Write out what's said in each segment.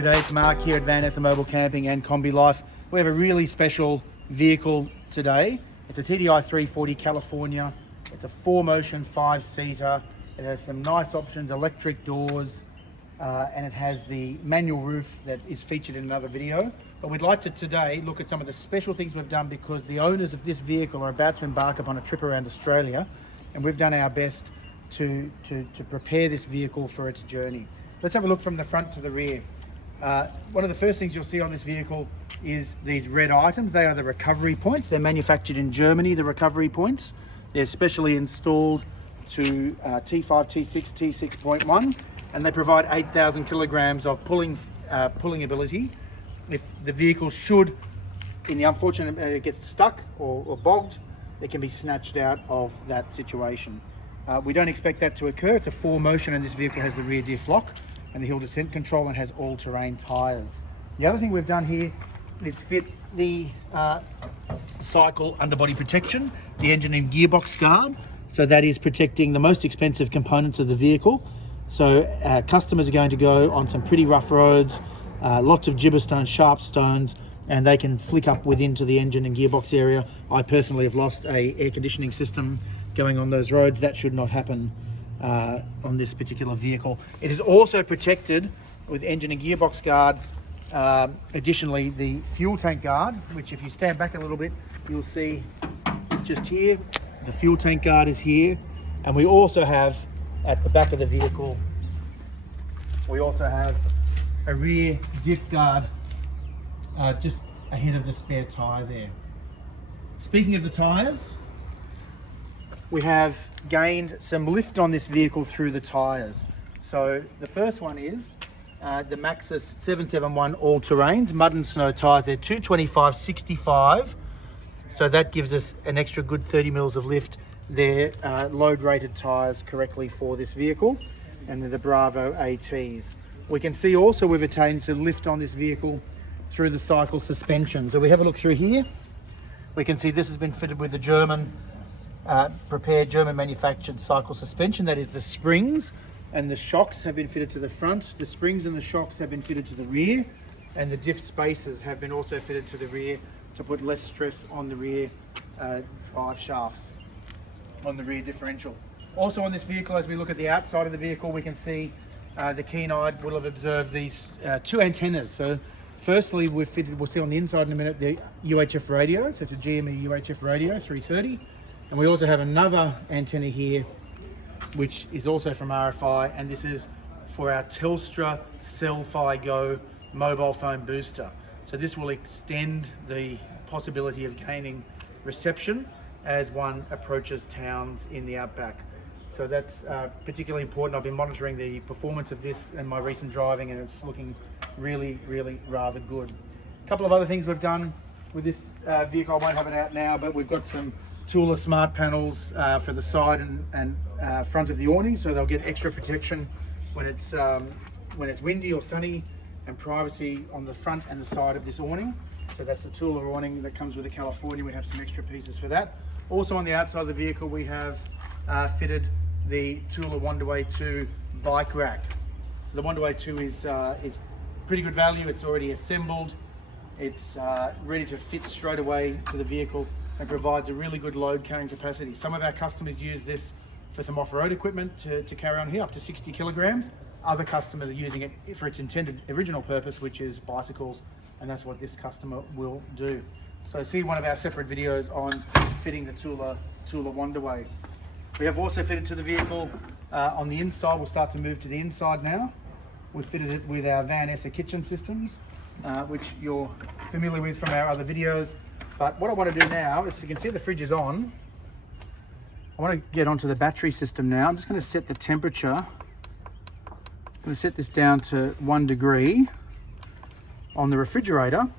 G'day, it's Mark here at VanEssa Mobile Camping and Combi Life. We have a really special vehicle today. It's a TDI 340 California. It's a 4-motion 5-seater. It has some nice options, electric doors, and it has the manual roof that is featured in another video. But we'd like to today look at some of the special things we've done because the owners of this vehicle are about to embark upon a trip around Australia, and we've done our best to prepare this vehicle for its journey. Let's have a look from the front to the rear. One of the first things you'll see on this vehicle is these red items. They are the recovery points. They're manufactured in Germany, the recovery points. They're specially installed to T5, T6, T6.1, and they provide 8,000 kilograms of pulling ability. If the vehicle should, in the unfortunate it gets stuck or bogged, it can be snatched out of that situation. We don't expect that to occur. It's a 4-motion, and this vehicle has the rear diff lock and the hill descent control and has all-terrain tyres. The other thing we've done here is fit the cycle underbody protection, the engine and gearbox guard. So that is protecting the most expensive components of the vehicle. So customers are going to go on some pretty rough roads, lots of gibber stones, sharp stones, and they can flick up into the engine and gearbox area. I personally have lost a air conditioning system going on those roads. That should not happen on this particular vehicle. It is also protected with engine and gearbox guard. Additionally, the fuel tank guard, which if you stand back a little bit, you'll see it's just here. The fuel tank guard is here. And we also have at the back of the vehicle, we also have a rear diff guard just ahead of the spare tyre there. Speaking of the tyres, we have gained some lift on this vehicle through the tyres. So the first one is the Maxxis 771 all-terrains, mud and snow tyres. They're 225/65, so that gives us an extra good 30 mils of lift. They're load-rated tyres correctly for this vehicle, and they're the Bravo ATs. We can see also we've attained some lift on this vehicle through the cycle suspension. So we have a look through here. We can see this has been fitted with the German prepared German manufactured cycle suspension. That is the springs and the shocks have been fitted to the front. The springs and the shocks have been fitted to the rear, and the diff spacers have been also fitted to the rear to put less stress on the rear drive shafts, on the rear differential. Also on this vehicle, as we look at the outside of the vehicle, we can see the keen-eyed will have observed these 2 antennas. So firstly, we'll see on the inside in a minute the UHF radio. So it's a GME UHF radio 330. And we also have another antenna here, which is also from RFI, and this is for our Telstra Cel-Fi Go mobile phone booster. So this will extend the possibility of gaining reception as one approaches towns in the outback. So that's particularly important. I've been monitoring the performance of this in my recent driving, and it's looking really, really rather good. A couple of other things we've done with this vehicle. I won't have it out now, but we've got some Tula smart panels for the side and front of the awning, so they'll get extra protection when it's windy or sunny, and privacy on the front and the side of this awning. So that's the Tula awning that comes with the California. We have some extra pieces for that. Also on the outside of the vehicle, we have fitted the Tula Wanderway 2 bike rack. So the Wanderway 2 is pretty good value. It's already assembled. It's ready to fit straight away to the vehicle and provides a really good load carrying capacity. Some of our customers use this for some off-road equipment to carry on here, up to 60 kilograms. Other customers are using it for its intended original purpose, which is bicycles, and that's what this customer will do. So see one of our separate videos on fitting the Tula Wanderway. We have also fitted to the vehicle on the inside. We'll start to move to the inside now. We've fitted it with our VanEssa kitchen systems, which you're familiar with from our other videos. But what I want to do now is, you can see the fridge is on. I want to get onto the battery system now. I'm just going to set the temperature. I'm going to set this down to 1 degree on the refrigerator.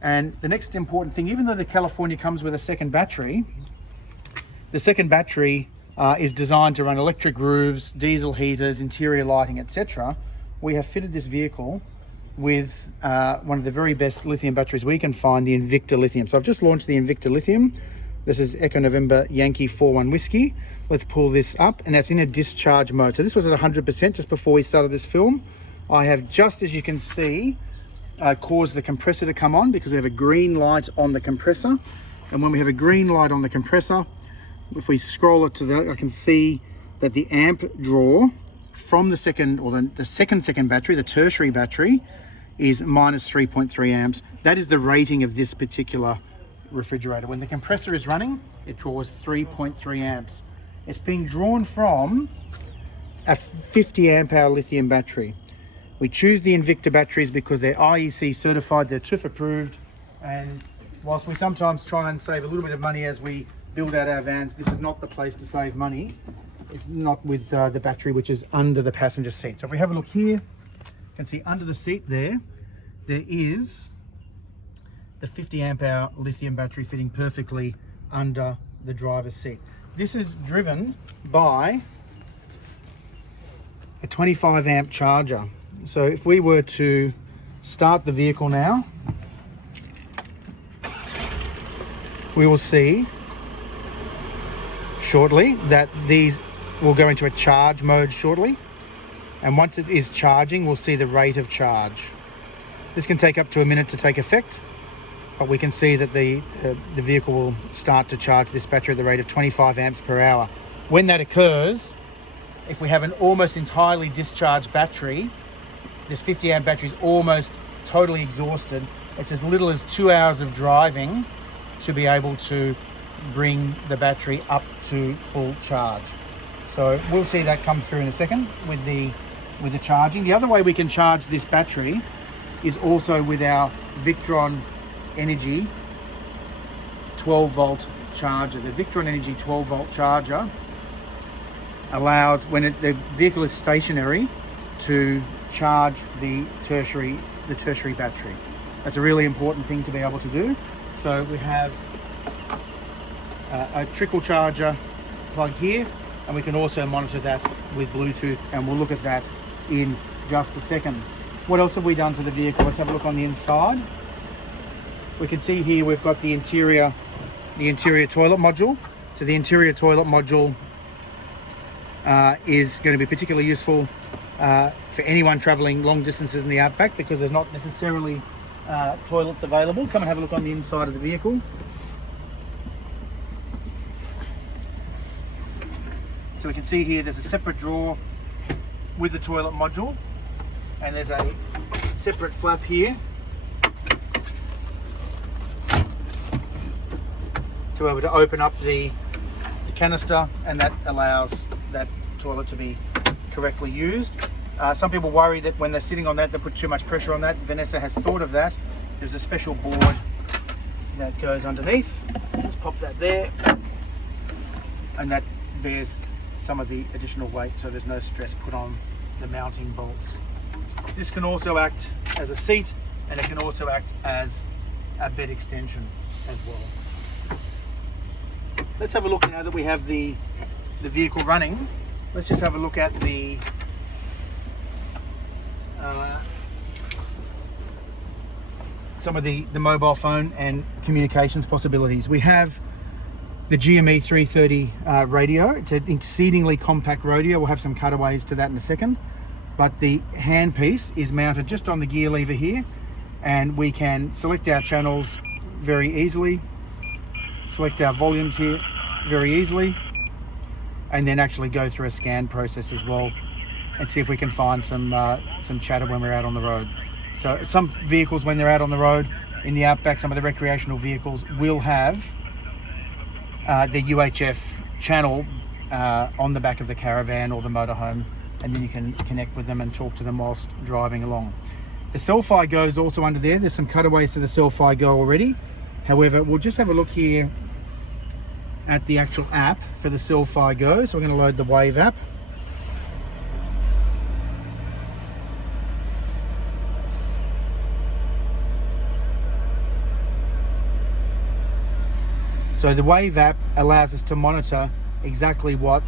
And the next important thing, even though the California comes with a second battery, the second battery is designed to run electric roofs, diesel heaters, interior lighting, etc. We have fitted this vehicle with one of the very best lithium batteries we can find, the Invicta Lithium. So I've just launched the Invicta Lithium. This is Echo November Yankee 41 Whiskey. Let's pull this up, and that's in a discharge mode. So this was at 100% just before we started this film. I have, just as you can see, caused the compressor to come on because we have a green light on the compressor. And when we have a green light on the compressor, if we scroll it to the, I can see that the amp draw from the second, or the second battery, the tertiary battery, is minus 3.3 amps. That is the rating of this particular refrigerator. When the compressor is running, it draws 3.3 amps. It's being drawn from a 50 amp hour lithium battery. We choose the Invicta batteries because they're IEC certified, they're TÜV approved, and whilst we sometimes try and save a little bit of money as we build out our vans, this is not the place to save money. It's not with the battery which is under the passenger seat. So if we have a look here, you can see under the seat there is the 50 amp hour lithium battery fitting perfectly under the driver's seat. This is driven by a 25 amp charger. So if we were to start the vehicle now, we will see shortly that these will go into a charge mode shortly. And once it is charging, we'll see the rate of charge. This can take up to a minute to take effect, but we can see that the vehicle will start to charge this battery at the rate of 25 amps per hour. When that occurs, if we have an almost entirely discharged battery, this 50 amp battery is almost totally exhausted. It's as little as 2 hours of driving to be able to bring the battery up to full charge. So we'll see that come through in a second with the charging. The other way we can charge this battery is also with our Victron Energy 12 volt charger. The Victron Energy 12 volt charger allows, when the vehicle is stationary, to charge the tertiary battery. That's a really important thing to be able to do. So we have a trickle charger plug here, and we can also monitor that with Bluetooth, and we'll look at that in just a second. What else have we done to the vehicle? Let's have a look on the inside. We can see here we've got the interior toilet module. So the interior toilet module is going to be particularly useful for anyone traveling long distances in the outback, because there's not necessarily toilets available. Come and have a look on the inside of the vehicle. So we can see here there's a separate drawer with the toilet module, and there's a separate flap here to be able to open up the canister, and that allows that toilet to be correctly used. Some people worry that when they're sitting on that, they put too much pressure on that. VanEssa has thought of that. There's a special board that goes underneath. Just pop that there, and that bears some of the additional weight, so there's no stress put on the mounting bolts. This can also act as a seat, and it can also act as a bed extension as well. Let's have a look now that we have the vehicle running. Let's just have a look at the some of the mobile phone and communications possibilities. We have the GME 330 radio. It's an exceedingly compact radio. We'll have some cutaways to that in a second. But the handpiece is mounted just on the gear lever here, and we can select our channels very easily, select our volumes here very easily, and then actually go through a scan process as well and see if we can find some chatter when we're out on the road. So some vehicles, when they're out on the road in the outback, some of the recreational vehicles will have the UHF channel on the back of the caravan or the motorhome, and then you can connect with them and talk to them whilst driving along. The Cel-Fi Go is also under there. There's some cutaways to the Cel-Fi Go already. However, we'll just have a look here at the actual app for the Cel-Fi Go. So we're going to load the Wave app. So the Wave app allows us to monitor exactly what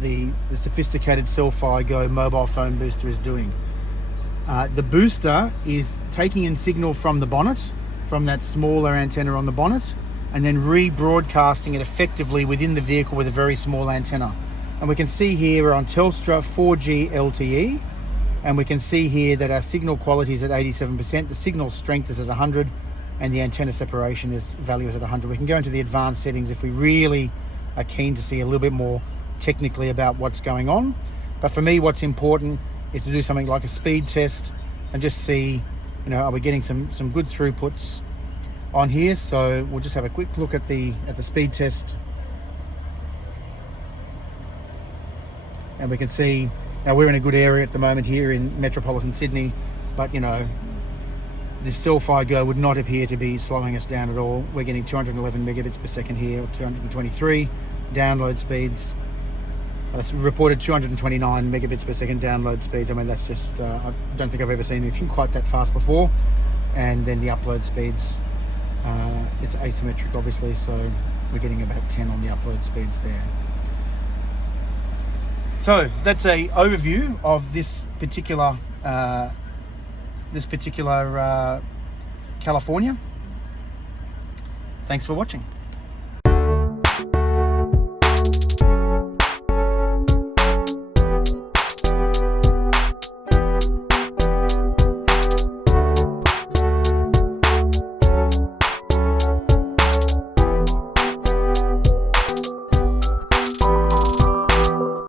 the sophisticated Cel-Fi Go mobile phone booster is doing. The booster is taking in signal from the bonnet, from that smaller antenna on the bonnet, and then rebroadcasting it effectively within the vehicle with a very small antenna. And we can see here we're on Telstra 4G LTE, And we can see here that our signal quality is at 87%, the signal strength is at 100, and the antenna separation value is at 100. We can go into the advanced settings if we really are keen to see a little bit more technically about what's going on. But for me, what's important is to do something like a speed test and just see, are we getting some good throughputs on here. So we'll just have a quick look at the speed test, and we can see now we're in a good area at the moment here in metropolitan Sydney, but this Cel-Fi Go would not appear to be slowing us down at all. We're getting 211 megabits per second here, or 223 download speeds. Reported 229 megabits per second download speeds. I mean, that's just, I don't think I've ever seen anything quite that fast before. And then the upload speeds, it's asymmetric obviously, so we're getting about 10 on the upload speeds there. So that's a overview of this particular California. Thanks for watching.